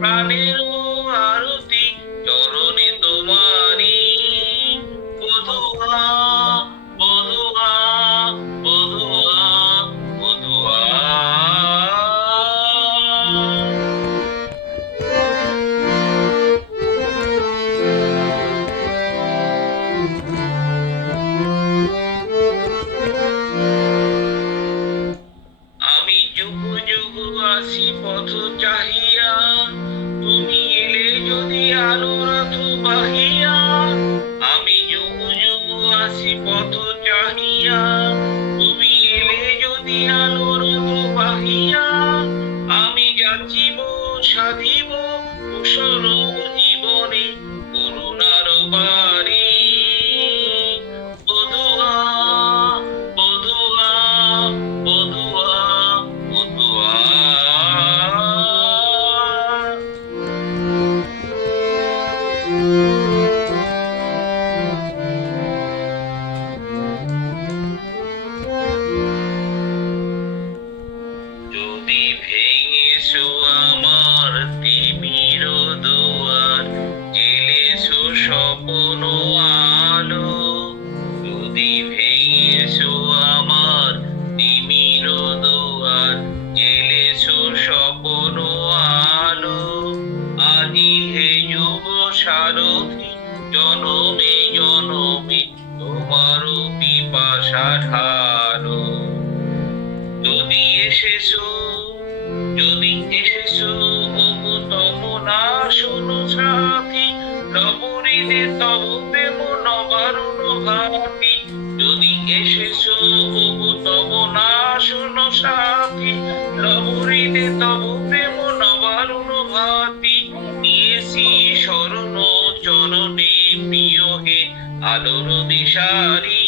Mommy. যুগ যুগ আসি পথ চাহিয়া, তুমি এলে যদি আলো রথ বাহিয়া, আমি যুগ যুগ আসি পথ চাহিয়া, তুমি এলে যদি আলো রথ বাহিয়া, আমি যাচিব, সাধিব কুশল যদি ভেঙেছো আমার তিমির দুয়ার জেলেছো স্বপ্ন আলো। যদি ভেঙেছো আমার তিমির দুয়ার জেলেছো স্বপ্ন আলো। আজি হে যুব সারথি, জনমে জনমে, তোমারও পিপাসা যদি এসেছ, যদি এসেছ ওগো তব না শোনো সাথী। নবরিনে তব প্রেম নবারুণ যদি এসেছ, তব না শোনো সাথী। তব প্রেম নবারুণ ভাতি নিয়েছি শরণ চরণে প্রিয় হে, আলোর দিশারি।